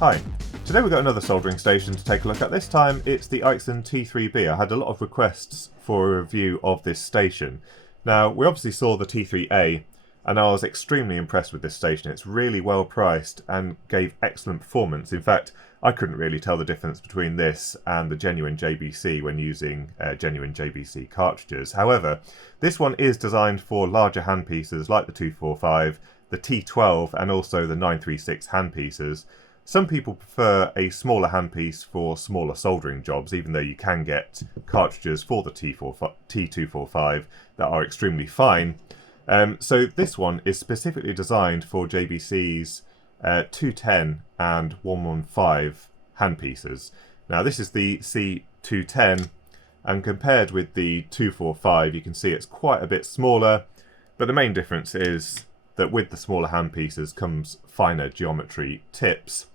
Hi, today we've got another soldering station to take a look at. This time it's the Aixun T3B. I had a lot of requests for a review of this station. Now, we obviously saw the T3A and I was extremely impressed with this station. It's really well priced and gave excellent performance. In fact, I couldn't really tell the difference between this and the genuine JBC when using genuine JBC cartridges. However, this one is designed for larger handpieces like the 245, the T12 and also the 936 handpieces. Some people prefer a smaller handpiece for smaller soldering jobs, even though you can get cartridges for the T245 that are extremely fine. So this one is specifically designed for JBC's 210 and 115 handpieces. Now this is the C210, and compared with the 245 you can see it's quite a bit smaller, but the main difference is that with the smaller handpieces comes finer geometry tips.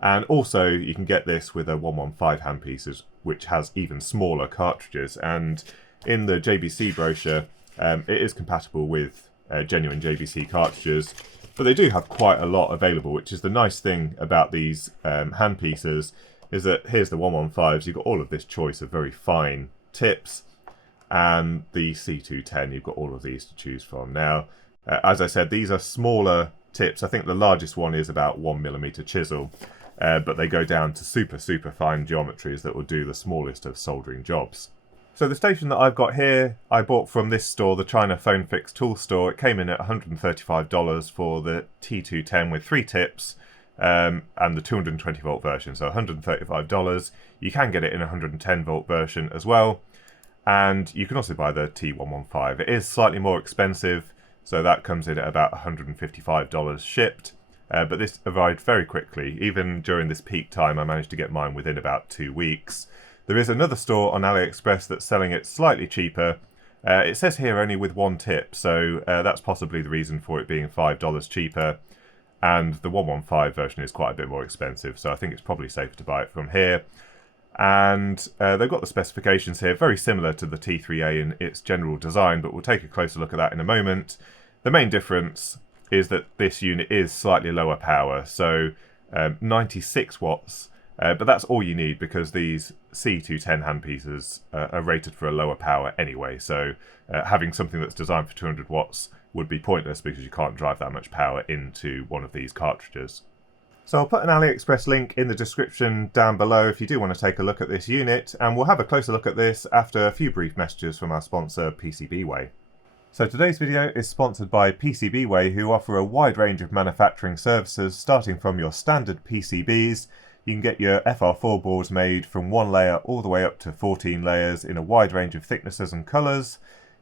And also you can get this with a 115 handpieces, which has even smaller cartridges. And in the JBC brochure, it is compatible with genuine JBC cartridges, but they do have quite a lot available, which is the nice thing about these handpieces, is that here's the 115s, you've got all of this choice of very fine tips, and the C210, you've got all of these to choose from. Now, as I said, these are smaller tips. I think the largest one is about 1mm chisel. But they go down to super fine geometries that will do the smallest of soldering jobs. So the station that I've got here, I bought from this store, the China Phone Fix Tool Store. It came in at $135 for the T210 with 3 tips and the 220 volt version, so $135. You can get it in a 110 volt version as well, and you can also buy the T115. It is slightly more expensive, so that comes in at about $155 shipped. But this arrived very quickly. Even during this peak time, I managed to get mine within about 2 weeks. There is another store on AliExpress that's selling it slightly cheaper. It says here only with 1 tip, so that's possibly the reason for it being $5 cheaper. And the 115 version is quite a bit more expensive, so I think it's probably safer to buy it from here. And they've got the specifications here, very similar to the T3A in its general design, but we'll take a closer look at that in a moment. The main difference is that this unit is slightly lower power, so 96 watts, but that's all you need because these C210 handpieces are rated for a lower power anyway, so having something that's designed for 200 watts would be pointless because you can't drive that much power into one of these cartridges. So I'll put an AliExpress link in the description down below if you do want to take a look at this unit, and we'll have a closer look at this after a few brief messages from our sponsor PCBWay. So today's video is sponsored by PCBWay, who offer a wide range of manufacturing services starting from your standard PCBs. You can get your FR4 boards made from 1 layer all the way up to 14 layers in a wide range of thicknesses and colours.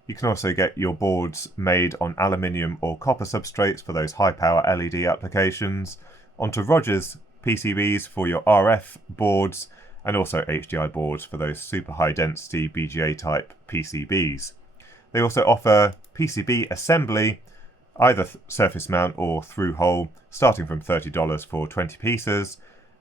You can also get your boards made on aluminium or copper substrates for those high power LED applications, onto Rogers PCBs for your RF boards, and also HDI boards for those super high density BGA type PCBs. They also offer PCB assembly, either surface mount or through hole, starting from $30 for 20 pieces.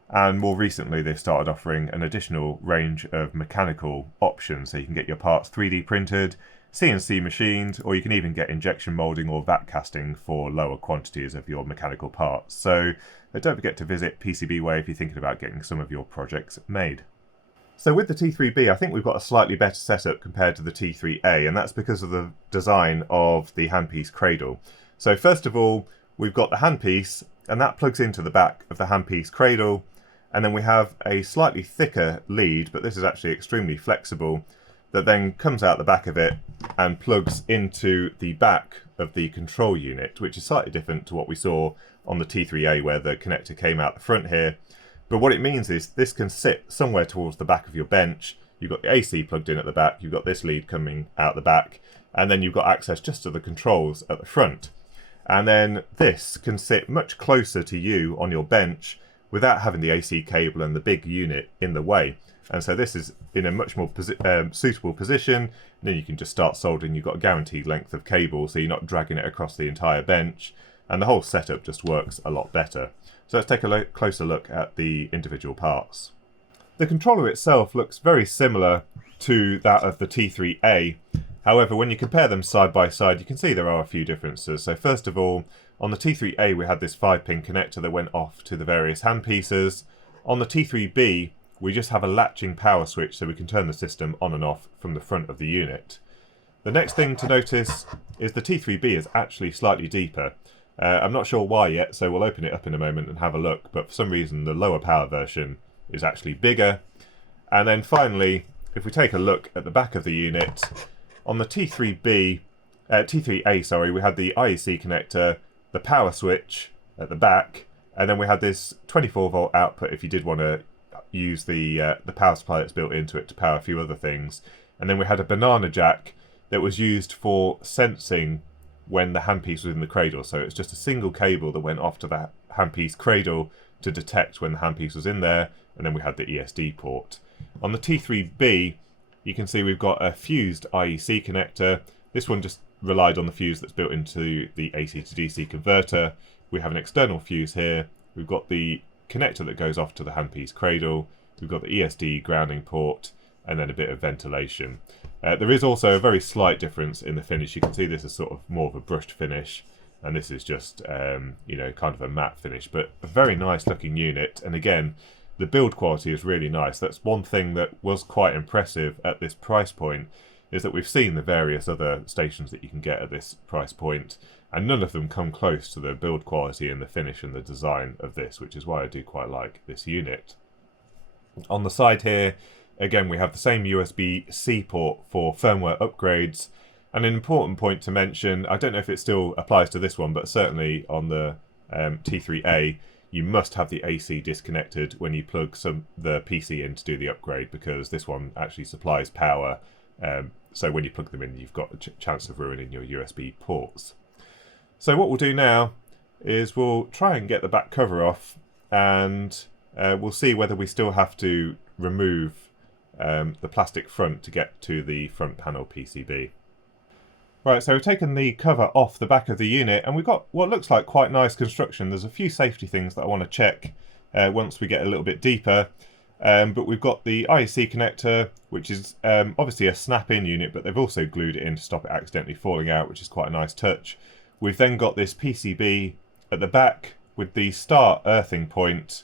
And more recently, they've started offering an additional range of mechanical options. So you can get your parts 3D printed, CNC machined, or you can even get injection molding or vat casting for lower quantities of your mechanical parts. So don't forget to visit PCBWay if you're thinking about getting some of your projects made. So with the T3B, I think we've got a slightly better setup compared to the T3A, and that's because of the design of the handpiece cradle. So first of all, we've got the handpiece, and that plugs into the back of the handpiece cradle, and then we have a slightly thicker lead, but this is actually extremely flexible, that then comes out the back of it and plugs into the back of the control unit, which is slightly different to what we saw on the T3A, where the connector came out the front here. But what it means is this can sit somewhere towards the back of your bench. You've got the AC plugged in at the back, you've got this lead coming out the back, and then you've got access just to the controls at the front. And then this can sit much closer to you on your bench without having the AC cable and the big unit in the way. And so this is in a much more suitable position. And then you can just start soldering. You've got a guaranteed length of cable, so you're not dragging it across the entire bench. And the whole setup just works a lot better. So let's take a closer look at the individual parts. The controller itself looks very similar to that of the T3A. However, when you compare them side by side, you can see there are a few differences. So first of all, On the T3A we had this 5-pin connector that went off to the various handpieces. On the T3B we just have a latching power switch so we can turn the system on and off from the front of the unit. The next thing to notice is the T3B is actually slightly deeper. I'm not sure why yet, so we'll open it up in a moment and have a look, but for some reason the lower power version is actually bigger. And then finally, if we take a look at the back of the unit, on the T3A, sorry, we had the IEC connector, the power switch at the back, and then we had this 24-volt output if you did want to use the power supply that's built into it to power a few other things. And then we had a banana jack that was used for sensing when the handpiece was in the cradle. So it's just a single cable that went off to the handpiece cradle to detect when the handpiece was in there, and then we had the ESD port. On the T3B, you can see we've got a fused IEC connector. This one just relied on the fuse that's built into the AC to DC converter. We have an external fuse here. We've got the connector that goes off to the handpiece cradle. We've got the ESD grounding port, and then a bit of ventilation. There is also a very slight difference in the finish. You can see this is sort of more of a brushed finish, and this is just you know, kind of a matte finish, but a very nice looking unit. And again, the build quality is really nice. That's one thing that was quite impressive at this price point, is that we've seen the various other stations that you can get at this price point, and none of them come close to the build quality and the finish and the design of this, which is why I do quite like this unit. On the side here, again, we have the same USB-C port for firmware upgrades. And an important point to mention, I don't know if it still applies to this one, but certainly on the T3A, you must have the AC disconnected when you plug the PC in to do the upgrade, because this one actually supplies power. So when you plug them in, you've got a chance of ruining your USB ports. So what we'll do now is we'll try and get the back cover off, and we'll see whether we still have to remove the plastic front to get to the front panel PCB. Right, so we've taken the cover off the back of the unit, and we've got what looks like quite nice construction. There's a few safety things that I want to check once we get a little bit deeper. But we've got the IEC connector, which is obviously a snap-in unit, but they've also glued it in to stop it accidentally falling out, which is quite a nice touch. We've then got this PCB at the back with the start earthing point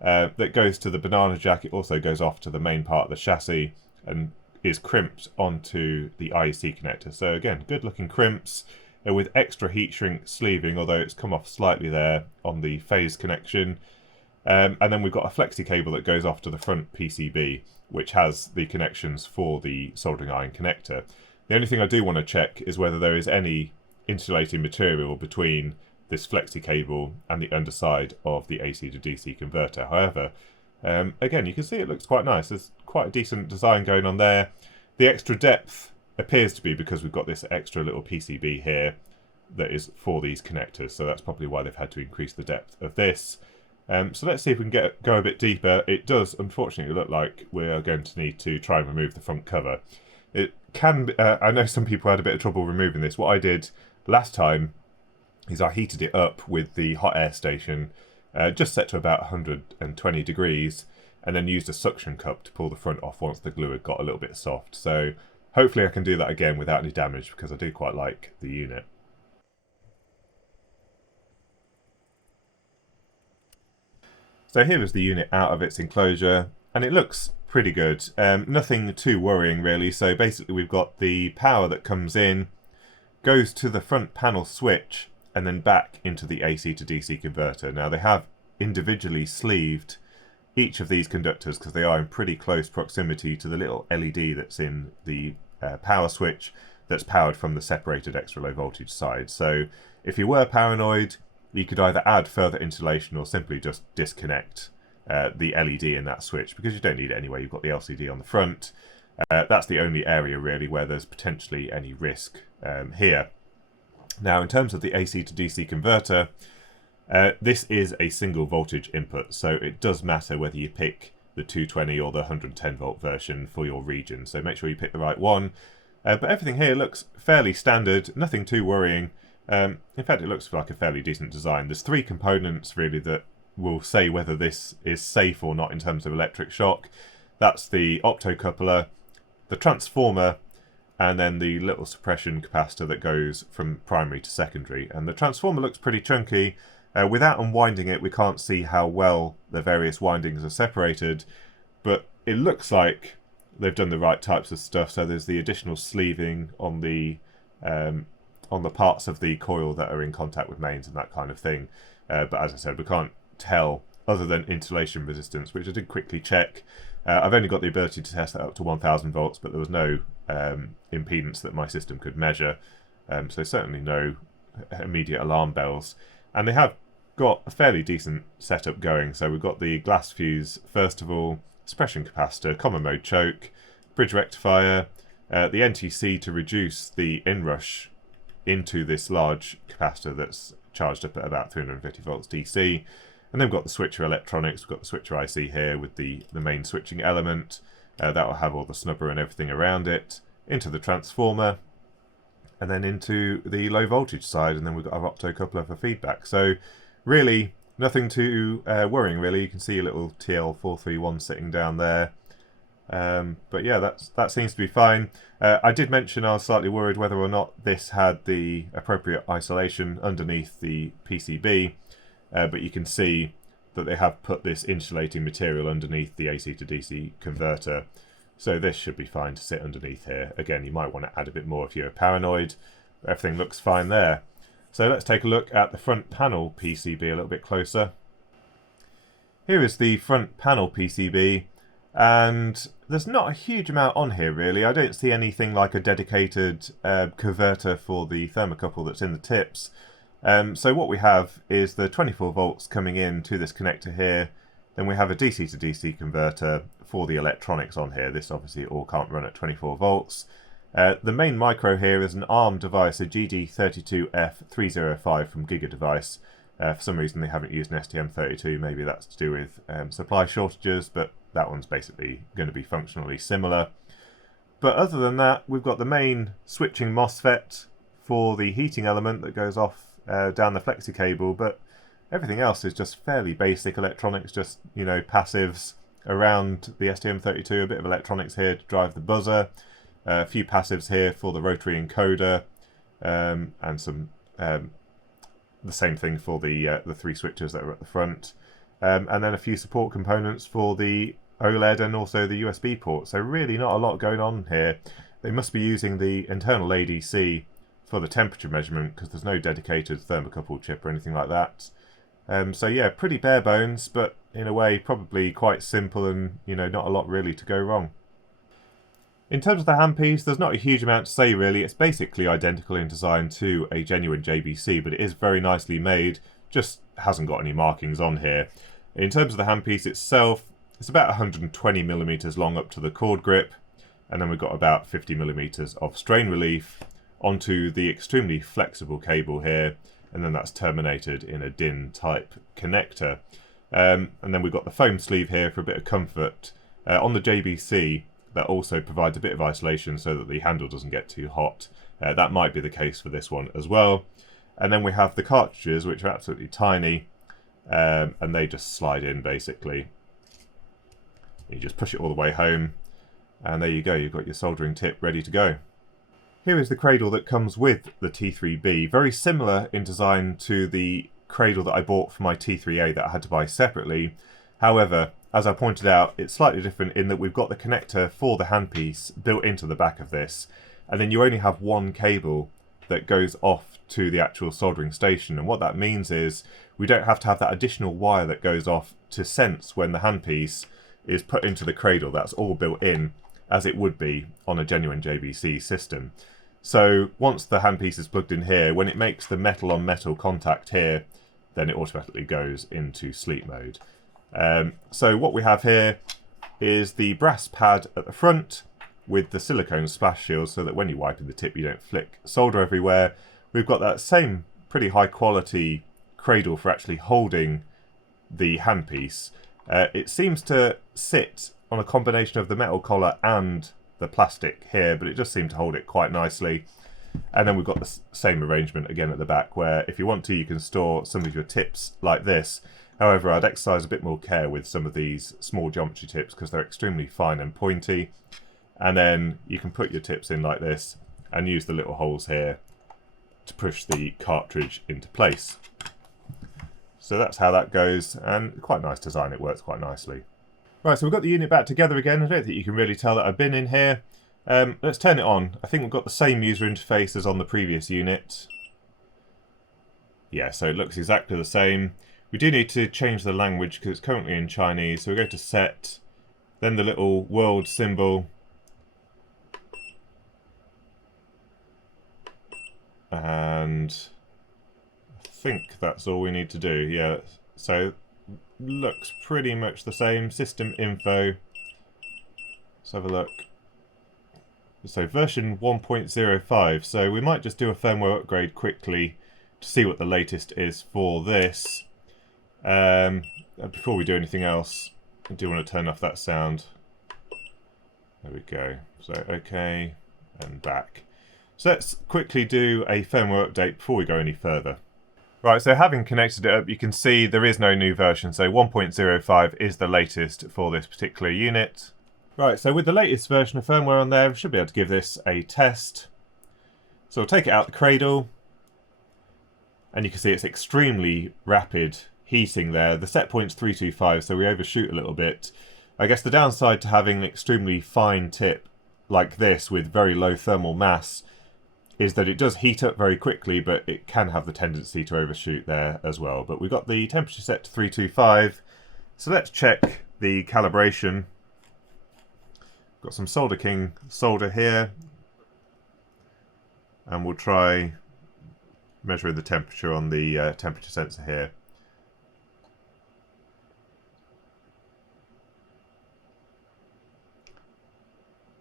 that goes to the banana jack. It also goes off to the main part of the chassis and is crimped onto the IEC connector. So again, good looking crimps with extra heat shrink sleeving, although it's come off slightly there on the phase connection. And then we've got a flexi cable that goes off to the front PCB, which has the connections for the soldering iron connector. The only thing I do want to check is whether there is any insulating material between this flexi cable and the underside of the AC to DC converter. However, again, you can see it looks quite nice. There's quite a decent design going on there. The extra depth appears to be because we've got this extra little PCB here that is for these connectors, so that's probably why they've had to increase the depth of this. So let's see if we can go a bit deeper. It does unfortunately look like we're going to need to try and remove the front cover. It can be, I know some people had a bit of trouble removing this. What I did last time is I heated it up with the hot air station, just set to about 120 degrees, and then used a suction cup to pull the front off once the glue had got a little bit soft. So hopefully I can do that again without any damage, because I do quite like the unit. So here is the unit out of its enclosure, and it looks pretty good. Nothing too worrying really. So basically we've got the power that comes in, goes to the front panel switch, and then back into the AC to DC converter. Now they have individually sleeved each of these conductors because they are in pretty close proximity to the little LED that's in the power switch that's powered from the separated extra low voltage side. So if you were paranoid, you could either add further insulation or simply just disconnect the LED in that switch, because you don't need it anyway. You've got the LCD on the front. That's the only area really where there's potentially any risk here. Now in terms of the AC to DC converter, this is a single voltage input, so it does matter whether you pick the 220 or the 110 volt version for your region, so make sure you pick the right one. But everything here looks fairly standard, nothing too worrying. In fact, it looks like a fairly decent design. There's three components really that will say whether this is safe or not in terms of electric shock. That's the optocoupler, the transformer, and then the little suppression capacitor that goes from primary to secondary. And the transformer looks pretty chunky. Without unwinding it, we can't see how well the various windings are separated, but it looks like they've done the right types of stuff. So there's the additional sleeving on the parts of the coil that are in contact with mains and that kind of thing. But as I said, we can't tell other than insulation resistance, which I did quickly check. I've only got the ability to test that up to 1000 volts, but there was no impedance that my system could measure. So certainly no immediate alarm bells. And they have got a fairly decent setup going. So we've got the glass fuse, first of all, suppression capacitor, common mode choke, bridge rectifier, the NTC to reduce the inrush into this large capacitor that's charged up at about 350 volts DC. And then we've got the switcher electronics. We've got the switcher IC here with the main switching element. That will have all the snubber and everything around it. Into the transformer. And then into the low voltage side. And then we've got our optocoupler for feedback. So really nothing too worrying really. You can see a little TL431 sitting down there. But yeah, that seems to be fine. I did mention I was slightly worried whether or not this had the appropriate isolation underneath the PCB. But you can see that they have put this insulating material underneath the AC to DC converter. So this should be fine to sit underneath here. Again, you might want to add a bit more if you're paranoid. Everything looks fine there. So let's take a look at the front panel PCB a little bit closer. Here is the front panel PCB, and there's not a huge amount on here really. I don't see anything like a dedicated converter for the thermocouple that's in the tips. So what we have is the 24 volts coming in to this connector here. Then we have a DC to DC converter for the electronics on here. This obviously all can't run at 24 volts. The main micro here is an ARM device, a GD32F305 from Giga Device. For some reason they haven't used an STM32. Maybe that's to do with supply shortages, but that one's basically going to be functionally similar. But other than that, we've got the main switching MOSFET for the heating element that goes off down the flexi cable, but everything else is just fairly basic electronics, just, you know, passives around the STM32, a bit of electronics here to drive the buzzer, a few passives here for the rotary encoder, and some the same thing for the three switches that are at the front, and then a few support components for the OLED and also the USB port. So really not a lot going on here. They must be using the internal ADC for the temperature measurement because there's no dedicated thermocouple chip or anything like that. So yeah, pretty bare bones, but in a way probably quite simple and, you know, not a lot really to go wrong. In terms of the handpiece, there's not a huge amount to say really. It's basically identical in design to a genuine JBC, but it is very nicely made, just hasn't got any markings on here. In terms of the handpiece itself, it's about 120mm long up to the cord grip, and then we've got about 50mm of strain relief onto the extremely flexible cable here, and then that's terminated in a DIN type connector. And then we've got the foam sleeve here for a bit of comfort. On the JBC, that also provides a bit of isolation so that the handle doesn't get too hot. That might be the case for this one as well. And then we have the cartridges, which are absolutely tiny, and they just slide in basically. You just push it all the way home, and there you go, you've got your soldering tip ready to go. Here is the cradle that comes with the T3B, very similar in design to the cradle that I bought for my T3A that I had to buy separately. However, as I pointed out, it's slightly different in that we've got the connector for the handpiece built into the back of this, and then you only have one cable that goes off to the actual soldering station. And what that means is we don't have to have that additional wire that goes off to sense when the handpiece is put into the cradle. That's all built in, as it would be on a genuine JBC system. So once the handpiece is plugged in here, when it makes the metal on metal contact here, then it automatically goes into sleep mode. So what we have here is the brass pad at the front with the silicone splash shield so that when you wipe in the tip you don't flick solder everywhere. We've got that same pretty high quality cradle for actually holding the handpiece. It seems to sit on a combination of the metal collar and the plastic here, but it just seemed to hold it quite nicely. And then we've got the same arrangement again at the back, where if you want to, you can store some of your tips like this. However, I'd exercise a bit more care with some of these small geometry tips because they're extremely fine and pointy. and then you can put your tips in like this and use the little holes here to push the cartridge into place. So that's how that goes, and quite nice design, it works quite nicely. Right, so we've got the unit back together again. I don't think you can really tell that I've been in here. Let's turn it on. I think we've got the same user interface as on the previous unit. Yeah, so it looks exactly the same. We do need to change the language because it's currently in Chinese, so we go to Set, then the little world symbol, and I think that's all we need to do. Yeah, so looks pretty much the same. System info. Let's have a look. So version 1.05. So we might just do a firmware upgrade quickly to see what the latest is for this. Before we do anything else, I do want to turn off that sound. There we go. So OK, and back. So let's quickly do a firmware update before we go any further. Right, so having connected it up, you can see there is no new version, so 1.05 is the latest for this particular unit. Right, so with the latest version of firmware on there, we should be able to give this a test. So we'll take it out the cradle, and you can see it's extremely rapid heating there. The set point's 325, so we overshoot a little bit. I guess the downside to having an extremely fine tip like this with very low thermal mass is that it does heat up very quickly, but it can have the tendency to overshoot there as well. But we've got the temperature set to 325, so let's check the calibration. Got some Solder King solder here, and we'll try measuring the temperature on the temperature sensor here.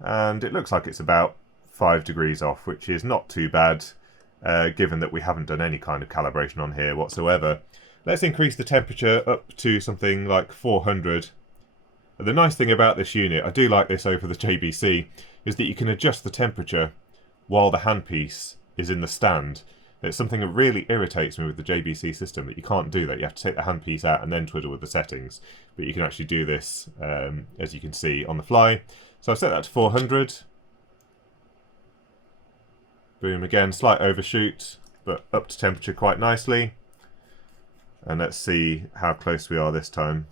And it looks like it's about 5 degrees off, which is not too bad, given that we haven't done any kind of calibration on here whatsoever. Let's increase the temperature up to something like 400. The nice thing about this unit, I do like this over the JBC, is that you can adjust the temperature while the handpiece is in the stand. It's something that really irritates me with the JBC system, that you can't do that. You have to take the handpiece out and then twiddle with the settings. But you can actually do this, as you can see, on the fly. So I've set that to 400. Boom, again, slight overshoot, but up to temperature quite nicely. And let's see how close we are this time.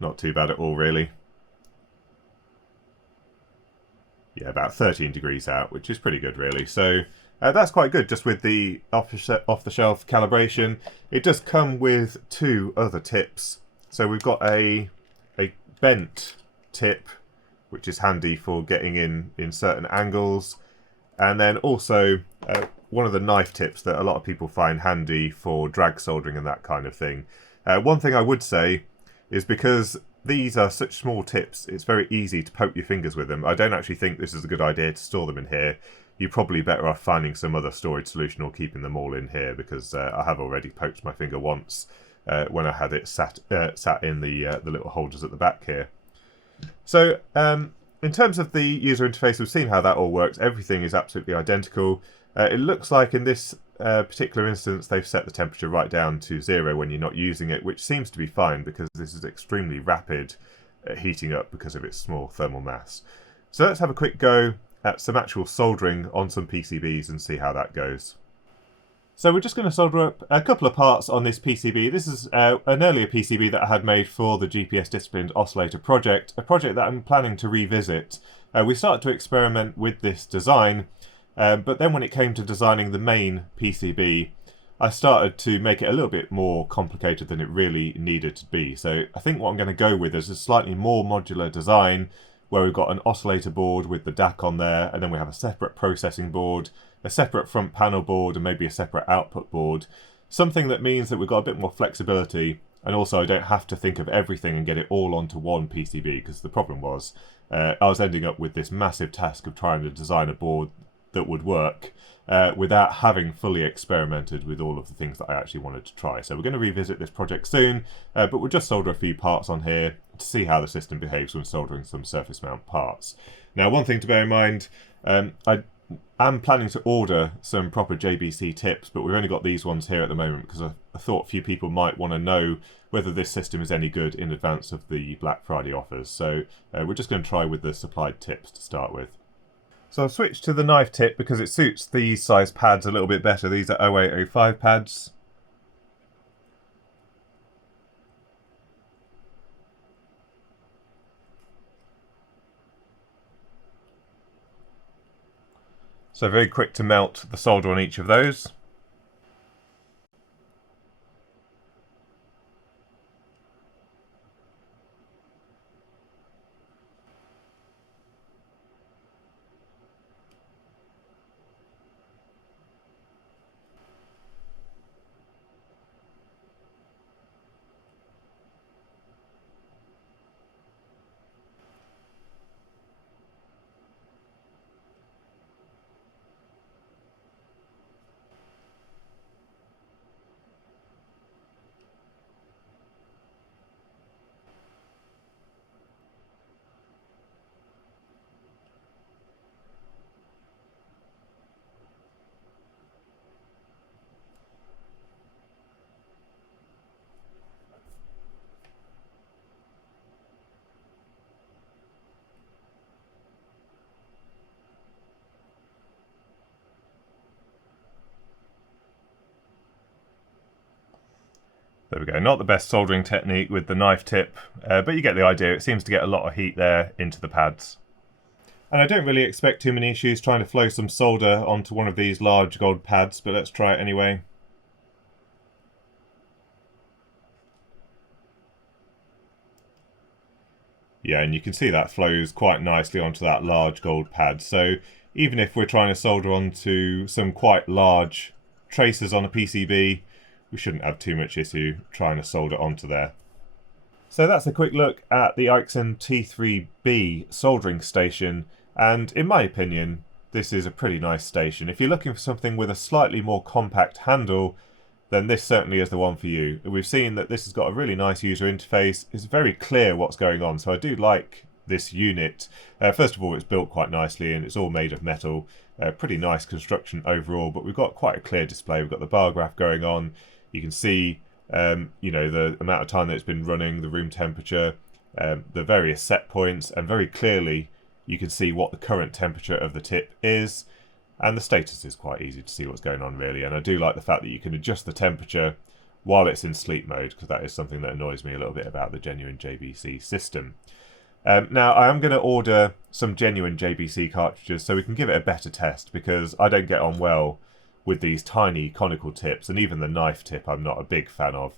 Not too bad at all, really. Yeah, about 13 degrees out, which is pretty good, really. So that's quite good, just with the off-the-shelf calibration. It does come with 2 other tips. So we've got a bent tip, which is handy for getting in certain angles. And then also one of the knife tips that a lot of people find handy for drag soldering and that kind of thing. One thing I would say is because these are such small tips, it's very easy to poke your fingers with them. I don't actually think this is a good idea to store them in here. You're probably better off finding some other storage solution or keeping them all in here, because I have already poked my finger once when I had it sat in the little holders at the back here. So in terms of the user interface, we've seen how that all works. Everything is absolutely identical. It looks like in this particular instance they've set the temperature right down to 0 when you're not using it, which seems to be fine because this is extremely rapid heating up because of its small thermal mass. So let's have a quick go at some actual soldering on some PCBs and see how that goes. So we're just going to solder up a couple of parts on this PCB. This is an earlier PCB that I had made for the GPS Disciplined Oscillator project, a project that I'm planning to revisit. We started to experiment with this design, but then when it came to designing the main PCB, I started to make it a little bit more complicated than it really needed to be. So I think what I'm going to go with is a slightly more modular design, where we've got an oscillator board with the DAC on there, and then we have a separate processing board, a separate front panel board, and maybe a separate output board. Something that means that we've got a bit more flexibility, and also I don't have to think of everything and get it all onto one PCB, because the problem was I was ending up with this massive task of trying to design a board that would work without having fully experimented with all of the things that I actually wanted to try. So we're going to revisit this project soon, but we'll just solder a few parts on here to see how the system behaves when soldering some surface mount parts. Now, one thing to bear in mind, I am planning to order some proper JBC tips, but we've only got these ones here at the moment because I thought a few people might want to know whether this system is any good in advance of the Black Friday offers. So we're just going to try with the supplied tips to start with. So I've switched to the knife tip because it suits these size pads a little bit better. These are 0805 pads. So very quick to melt the solder on each of those. There we go, not the best soldering technique with the knife tip, but you get the idea. It seems to get a lot of heat there into the pads. And I don't really expect too many issues trying to flow some solder onto one of these large gold pads, but let's try it anyway. Yeah, and you can see that flows quite nicely onto that large gold pad. So even if we're trying to solder onto some quite large traces on a PCB, we shouldn't have too much issue trying to solder onto there. So that's a quick look at the Aixun T3B soldering station, and in my opinion this is a pretty nice station. If you're looking for something with a slightly more compact handle, then this certainly is the one for you. We've seen that this has got a really nice user interface. It's very clear what's going on, so I do like this unit. First of all, it's built quite nicely and it's all made of metal. Pretty nice construction overall, but we've got quite a clear display. We've got the bar graph going on. You can see you know, the amount of time that it's been running, the room temperature, the various set points, and very clearly you can see what the current temperature of the tip is, and the status is quite easy to see what's going on really. And I do like the fact that you can adjust the temperature while it's in sleep mode, because that is something that annoys me a little bit about the genuine JBC system. Now I am going to order some genuine JBC cartridges so we can give it a better test, because I don't get on well with these tiny conical tips, and even the knife tip I'm not a big fan of.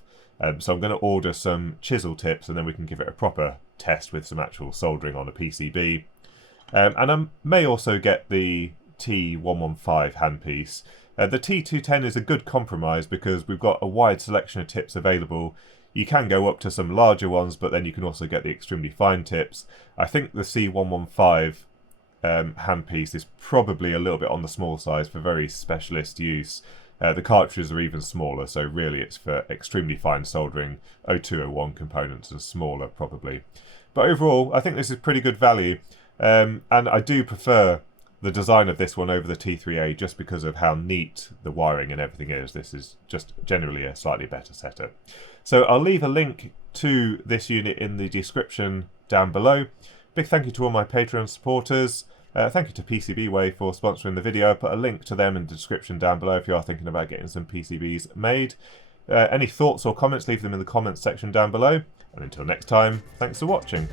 So I'm going to order some chisel tips and then we can give it a proper test with some actual soldering on a PCB. And I may also get the T115 handpiece. The T210 is a good compromise because we've got a wide selection of tips available. You can go up to some larger ones, but then you can also get the extremely fine tips. I think the C115 handpiece is probably a little bit on the small size for very specialist use. The cartridges are even smaller, so really it's for extremely fine soldering. 0201 components are smaller probably. But overall, I think this is pretty good value, and I do prefer the design of this one over the T3A just because of how neat the wiring and everything is. This is just generally a slightly better setup. So I'll leave a link to this unit in the description down below. Big thank you to all my Patreon supporters. Thank you to PCBWay for sponsoring the video. I'll put a link to them in the description down below if you are thinking about getting some PCBs made. Any thoughts or comments, leave them in the comments section down below. And until next time, thanks for watching.